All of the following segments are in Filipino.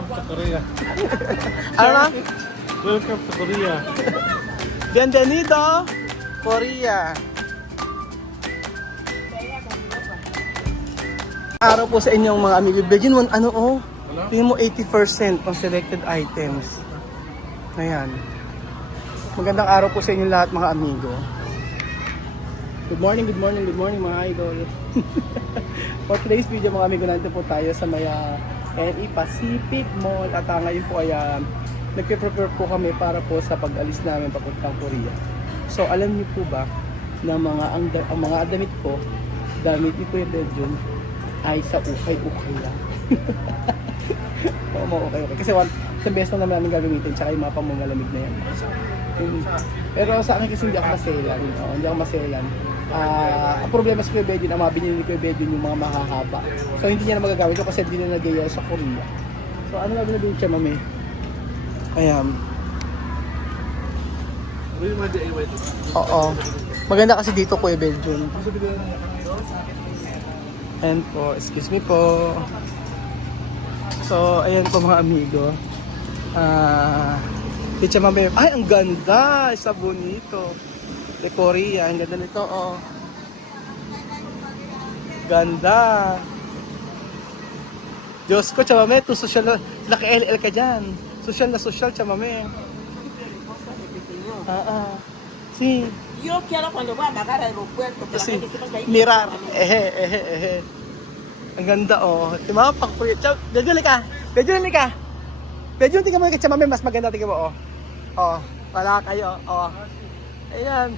Welcome to Korea. Ano na? Welcome to Korea. Bienvenido, Korea. Araw po sa inyong mga amigo. Begin mo, ano oh? Tingnan mo 80% ng selected items. Ayan. Magandang araw po sa inyong lahat mga amigo. Good morning, good morning, good morning mga idol. For today's video mga amigo, nandito po tayo sa may NE Pacific Mall. At ngayon po ay nagpe-prepare po kami para po sa pag-alis namin papuntang Korea. So alam niyo po ba na ang mga damit ko, damit ni Kuya Bedjon, ay sa ukay-ukay lang. Oo, okay. Kasi isang beses na naman namin gagamitin, tsaka yung mga pamamalamig na yan. Pero sa akin kasi hindi ako maselan. Hindi ako maselan. Ang problema sa Kuya Bedjon, ang mga binili ni Kuya Bedjon yung mga mahahaba. So hindi niya na magagamit ito kasi hindi na nag-gaya sa Korea. So ano na binili siya, mami? Ayan. Oo. Maganda kasi dito, Kuya Bedjon. Ayan po, excuse me po. So, ayan po mga amigo. Teacher Mami, ay ang ganda! Isa bonito. De Korea, ang ganda nito, oh. Ganda. Diyos ko, Chamame, to social, laki LL ka dyan. Social na social, Chamame. Si. Yo quiero cuando va a bajar al aeropuerto que la Sí, gente sepa que ahí mirar. Ehe. Ang ganda, oh. Di ba? Pang-Korea. Bedjon ka. Bedjon, tingnan mo yung Chamame, mas maganda, tingnan mo, oh. Oh, wala kayo, oh. Ayan.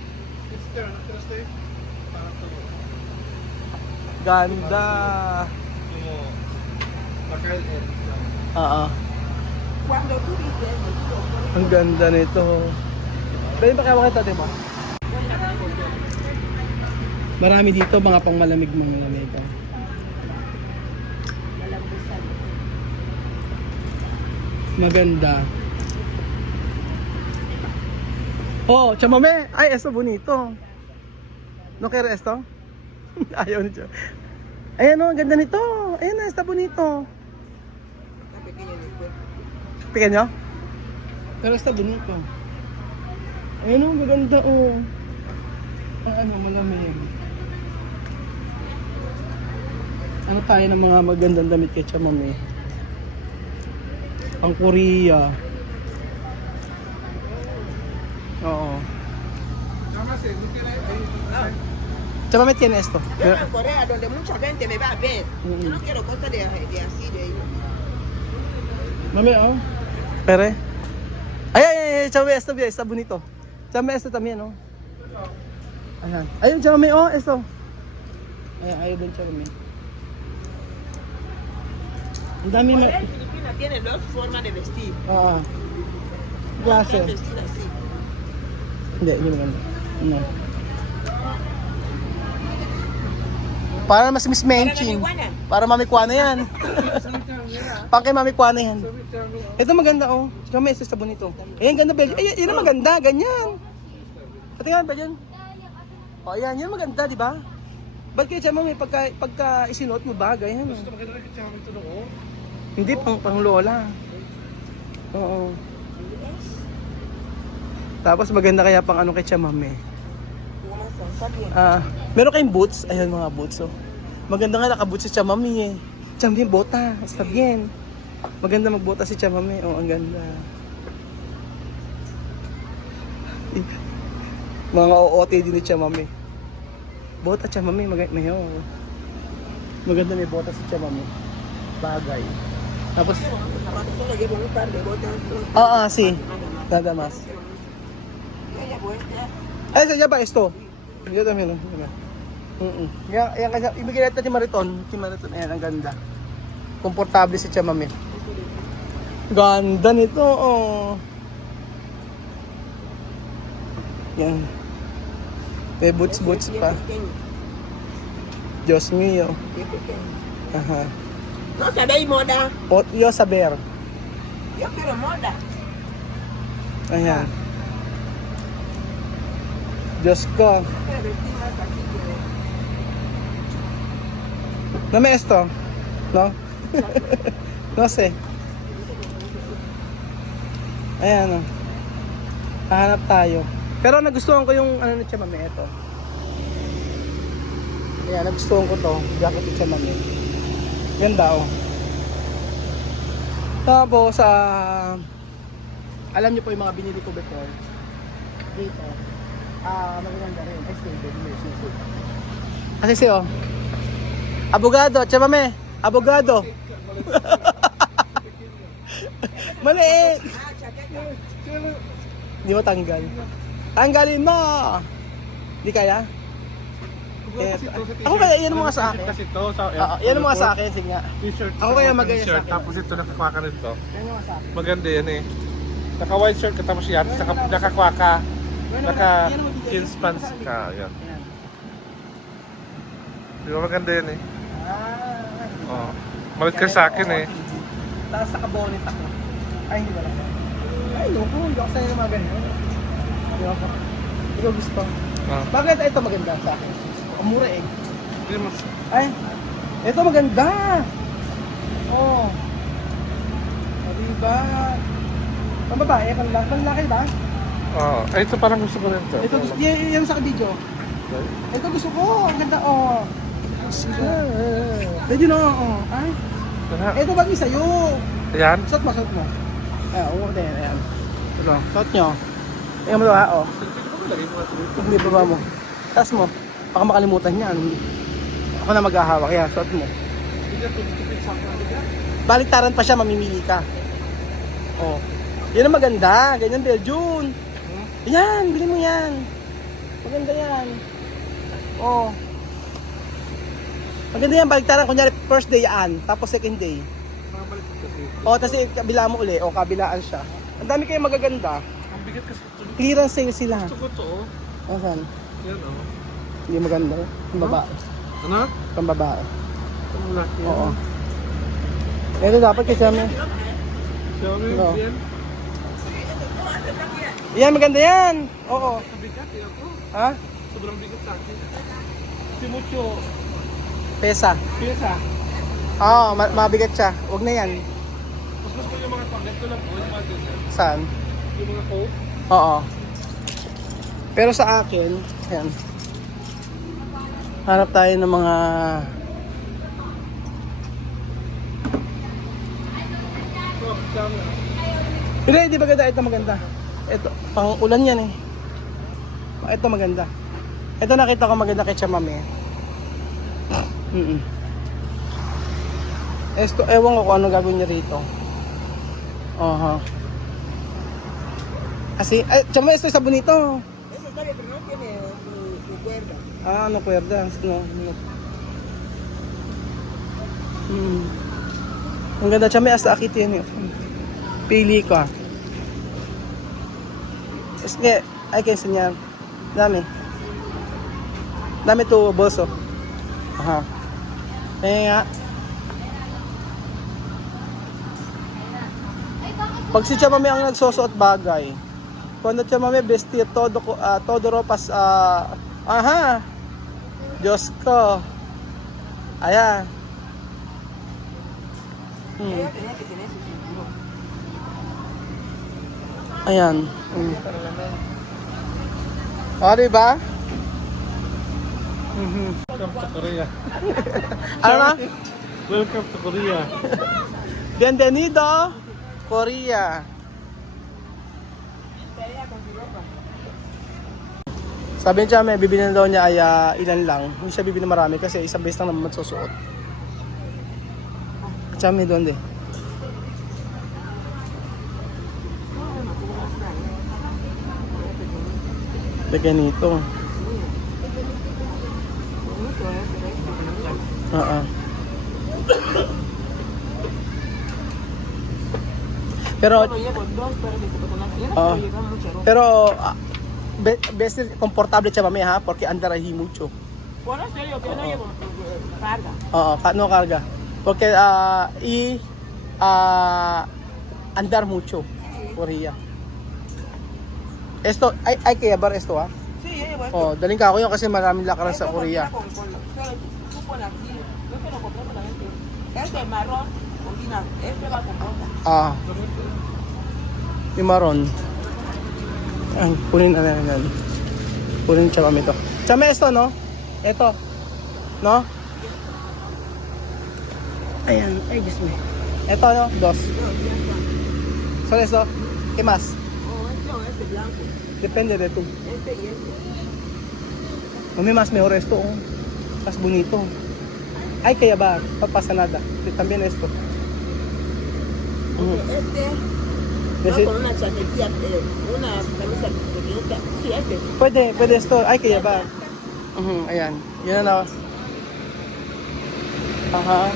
Ganda. Oo. cuando tú dices Ang ganda nito. Pwede ba kaya makita, di ba? Marami dito, mga pang malamig na ito. Maganda. Oh, Chamame. Ay, esto bonito. No quiere esto? Ayaw niyo. Ayan, oh, ang ganda nito. Ayan na, está bonito. Pequeño? Pero está bonito. Ayan, oh, maganda, oh. Ano, malamig. Ano tayo ng mga magandang damit kay Chamame? Ang Korea. Oo. Chamame tiene esto. yo en Corea donde mucha gente me va a ver. Yo no quiero cosas de así de Mami, oh. Pere. Ay, Chamame, esto bien, está bonito. Chamame, esto también, oh. Ayan. Ayun, Chamame, oh, esto. Ayan, ayun din, Chamame. Ang dami na. Corea y Filipinas tienen dos formas de vestir. Oo. Klase. Pueden vestir así. Hindi, hindi maganda. Ano? Para mas Miss Menching. Para Mami Kwana yan. Para kay Mami Kwana yan. Ito maganda, oh. Kami, isa sa bonito. Ayan, ganda, Bedjon. Ay, yan ang maganda, ganyan. Pati nga, Bedjon. O, ayan, yan maganda, di ba? Ba't kaya siya, Mami, pagka isinuot mo ba, ganyan. Hindi, pang lola. Oo. Tapos maganda kaya pang ano kay Chamame. Meron kayong boots. Ayun mga boots, oh. Maganda nga nakaboots si Chamame, eh. Chamame, bota. Está bien. Maganda magbota si Chamame. Oh, ang ganda. Mga OOT din ni Chamame. Bota Chamame, may maganda may bota si Chamame. Bagay. Tapos, Zapatos solo llevo un par de botas. sí. Nada más. Ya vuelta. Ay, saan ba esto? Yo también, no. Yan kasi ibigay natin ni Mariton. Ayan, ang ganda. Komportable si Chamame. Ganda nito, oh. Yan. May boots pa. Diyos mío. Aha. No sabéis moda. Yo saber. Yo quiero moda. Ayan. Diyos ko. Yo quiero vestir más así que... Dame esto. No? No sé. Ayan, oh. Hahanap tayo. Pero nagustuhan ko yung ano ni Chamame, ito. Ayan, nagustuhan ko to. Jacket ni Chamame. Ganda, oh. Tapos, alam niyo po yung mga binili ko before. Dito. Maganda rin. Ay, stable. Kasi siyo. Abogado, Chamame. Abogado. Maliit. Di mo tanggal. Tanggalin mo. Di kaya? Ako kaya, yan mo nga sa akin. Kasi to sa Yan mo nga sa akin. Sige nga. T-shirt. Ako kaya magaya sa shirt, akin. tapos ito nakakuha ka rin to. Yan mo nga sa akin. Maganda yan eh. Naka white shirt ka tapos yan, nakakuha ka, naka jeans pants ka. Yan. Di ba maganda yan eh? Oh. Malit ka sa akin eh. Tapos naka-bonnet ako. Ay, hindi wala. Ay, loko. Hindi ako sa'yo ng mga ganyan. Hindi ako. Hindi ko gusto. Bakit ito maganda sa akin? Ang mura eh. Hindi mo. Ay, ito maganda. Oh. Diba? Ang babae, panlalaki ba? Ay, ito parang gusto ko rin to. Ito, yan sa video. Ito gusto ko. Ang ganda, oh. Pwede na, oh. Ay, ito bagay sa'yo. Ayan. Suot mo. Ayan, oo, ayan. Ito, suot nyo. Ayan mo ito, ha, oh. Hindi baba mo. Taas mo. Baka makalimutan niya. Ako na maghahawak. Ayan, suot mo. Baliktaran pa siya, mamimili ka. Oh. Yan ang maganda. Ganyan, Beljun. Yan, bilhin mo yan. Maganda yan. Oh. Maganda yan, baliktaran. Kunyari, first day yan. Tapos second day. Oh, tapos kabila mo uli. Oh, kabilaan siya. Ang dami kayong magaganda. Ang bigat kasi ito. Clearance sale sila. Gusto ko to. Oh, saan? Yan oh. Hindi maganda. Pambabae. Ano? Pambabae. Ang laki. Oo. Ito dapat kasi kami. Sorry, No. yan. Yan, maganda yan. Oo. Bigat eh ako. Ha? Sobrang bigat sa akin. Si Mucho. Pesa. Pesa. Oo, mabigat siya. Huwag na yan. Mas gusto ko yung mga ganito lang po. Yung mga ganyan. Saan? Yung mga coat. Oo. Pero sa akin, yan. Hanap tayo ng mga... Hindi maganda. Ito maganda. Ito, pang ulan yan eh. Ito maganda. Ito nakita ko maganda kay Chamame. Esto, ewan ko kung ano gagawin niya rito. Kasi, ay, Chamame, esto sa bonito. Ese está bien, pero no tiene su cuerda. No cuerdas, no. Ang ganda, Chamame, hasta aquí tiene. Pili ka. Es que, hay que enseñar. Dame tu bolso. Aha. Nga. Pag si Chamame ang nagsusuot bagay, cuando Chamame vestir todo ropas, aha, Diyos ko. Ayan. Ella tenía que tener su cinturón. Ayan. O, diba? Welcome to Korea. Ano na? Welcome to Korea. Bienvenido, Korea. Sabi niya, may bibili na daw niya ay ilan lang. Hindi siya bibili marami kasi isang beses lang naman magsusuot. Chame, donde? De ganito. Pero pero best komportable siya mami ha porque andar ahí mucho. Bueno, en serio, que no llevo carga. No carga. Porque andar mucho Korea. Esto hay que llevar esto ha. Sí, yo llevo esto. Daling ka ako yun kasi maraming lakaran sa Korea. Tú pones así, yo te lo compré solamente. Este marrón, combina, este va con rosa. Yung maron. Ayan, kunin na yan. Kunin yung chamame to. Chame esto, no? Eto. No? Ayan. Ay, Diyos me. Eto, no? Dos. So, esto. ¿Qué más? Oh, este blanco. Depende de tú. Este y este. Mami, mas mejor esto, oh. Mas bonito. Ay, kaya ba? Papasa nada. También esto. Este. Desi- No, con una chaquetilla, una camisa pequeñita. Sí, este. Pwede esto. Ay, kaya ba? Ayan. Yun na. Aha.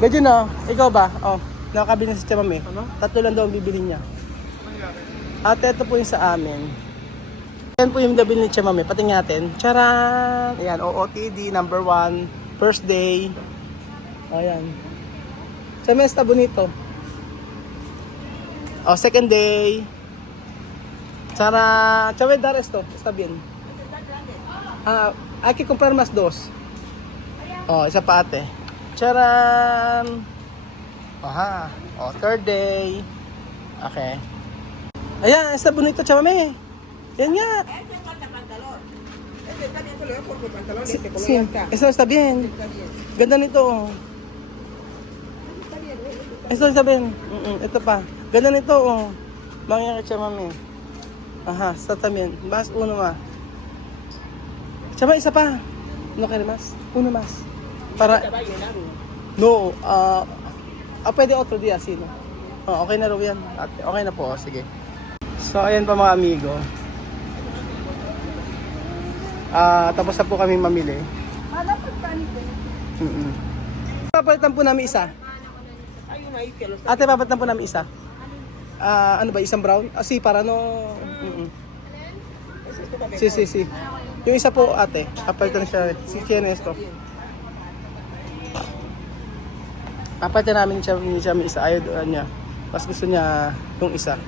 Medyo na. Ikaw ba? Oh, nakakabili na si Tia Mami. Ano? 3 lang daw ang bibili niya. Ate, ito po yung sa amin. Yan po yung nabili ni Tia Mami. Pating natin. Charan! Ayan, OOTD, number 1. First day. Ayan. Sa Mesta Bonito. Oh, second day. Charan! Chawe, dar esto. Está bien. Hay que comprar más 2. Oh, isa pa ate. Charan! Aha. Oh, third day. Okay. Ayan, está bonito, Chamame. Yan nga. Este falta pantalón. Este está bien, se lo dejo por pantalón. Sí, Este color sí. ya está. Eso está bien. Está bien. Ganda nito. Está bien, Eso está bien. Ito pa. Ganda nito, oh. Mga Chamame. Aha, está también. Más uno más. Chama, isa pa. No quiere más. Uno más. Para... Te va a llenar uno. No, pwede otro dia, sino? Oh, okay na raw yan. Ate, okay na po, sige. So, ayan pa mga amigo. Tapos na po kami mamili. Papalitan po namin isa. Hay uno ahí que lo está. Ate, papalitan po namin isa. Ano ba, isang brown? Sí, para no... Ese estuvo mejor. Sí. Yung isa po, ate, papalitan siya. Si Chien esto. Papalitan namin siya may isa. Ayaw niya. Mas gusto niya yung isa.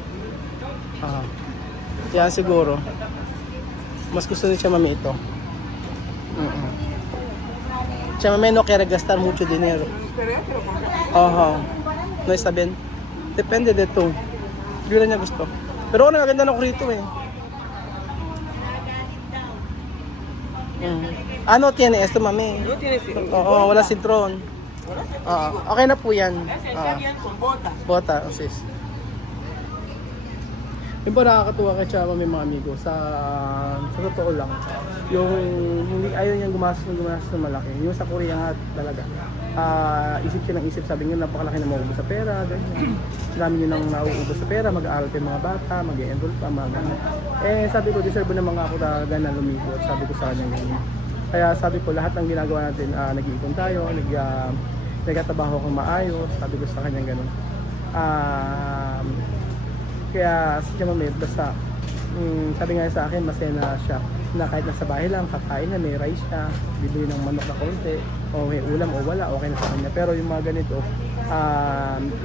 Yan siguro. Mas gusto niya mami ito. Siya mami no quiere gastar mucho dinero. Pero ya te lo compré. No está bien. Depende de tú. Hindi lang niya gusto. Pero ano, ganda ng kurito eh. Ano tiene esto mami? No tiene sentido. Oo, wala sintron. Okay na po yan. Ese está bien con botas. Bota, sis. Yung ba nakakatuwa kay Chama may mga amigo sa totoo lang. Yung hindi ayaw niyang gumastos na malaki. Yung sa Korea nga talaga. Isip siya ng isip, sabi niya napakalaki na mauubos sa pera, ganyan. Dami niyo nang nauubos sa pera, mag-aaral pa yung mga bata, mag-e-enroll pa, mga ganyan. Sabi ko, deserve na mga ako talaga na lumigo at sabi ko sa kanya ganyan. Kaya sabi ko, lahat ng ginagawa natin, nag-iipon tayo, nagtatrabaho kang maayos, sabi ko sa kanya gano'n. Kaya si Chamame, basta sabi nga sa akin, masaya na siya na kahit nasa bahay lang, kakain na, may rice siya, bibili ng manok na konti, o may ulam o wala, okay na sa kanya. Pero yung mga ganito,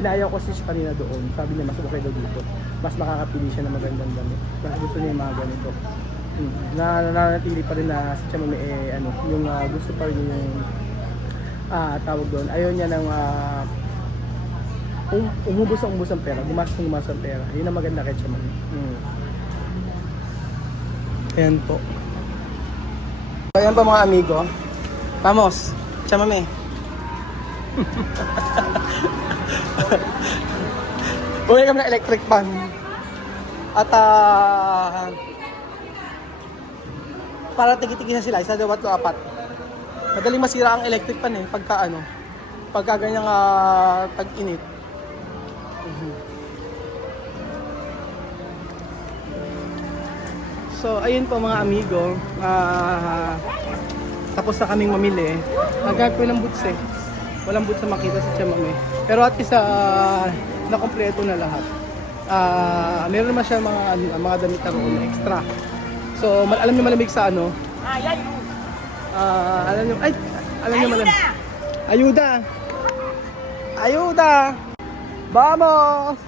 inaayaw ko siya kanina doon, sabi niya mas okay daw dito, mas makakapili siya ng magandang damit, mas gusto niya yung mga ganito. Nananatili pa rin na si Chamame, yung gusto pa rin yung tawag doon, ayaw niya ng umubos ang pera, gumastos ang pera. Yun ang maganda kay Chamame. Ayan po. So, ayan po mga amigo. Vamos, Chamame. Uwi kami ng electric pan. At para tigi-tigi na sila, isa, dalawa, to, apat. Madaling masira ang electric pan pagka ganyang tag-init. So, ayun po mga amigo. Tapos na kaming mamili. Nagkakap ko ng boots eh. Walang boots na makita sa Chamame. Pero at least nakompleto na lahat. Meron naman siya mga damit na roon extra. So, alam niyo malamig sa ano? Alam niyo malamig. Ayuda! Ayuda! Vamos!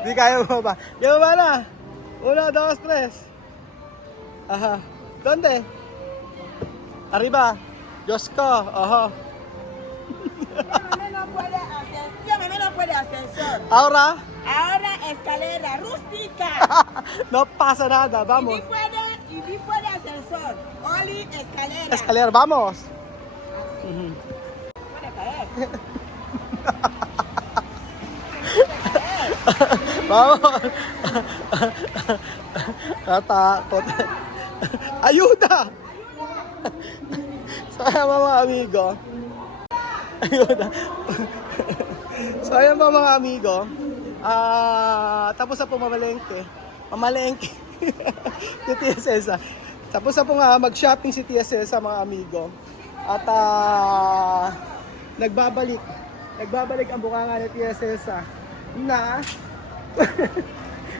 Di kaya mo ba? Kaya ba na? 1, 2, 3. Aha. Donde? Arriba. Diyos ko. Aha. puede ascensor. Ahora, Ahora escalera rústica. no pasa nada, Y vamos. ni puede ascensor. Only escalera. Escalera, vamos. Puede caer. Vamos. Katakot. Ayuda! So ayan mga amigo. Ayuda. So ayan mga amigo. Tapos na po mamalengke. Mamalengke. Si Tia Cesa. Tapos na po nga mag-shopping si Tia Cesa mga amigo. At nagbabalik ang bunganga ni Tia Cesa na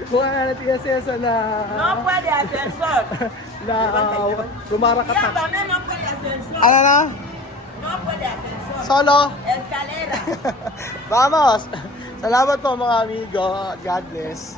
bunganga ni Tia Cesa na No puede ascensor. na rumarakatak. Ya, también no puede ascensor. Ano na? No puede ascensor. Solo? Escalera. Vamos! Salamat po mga amigo. God bless.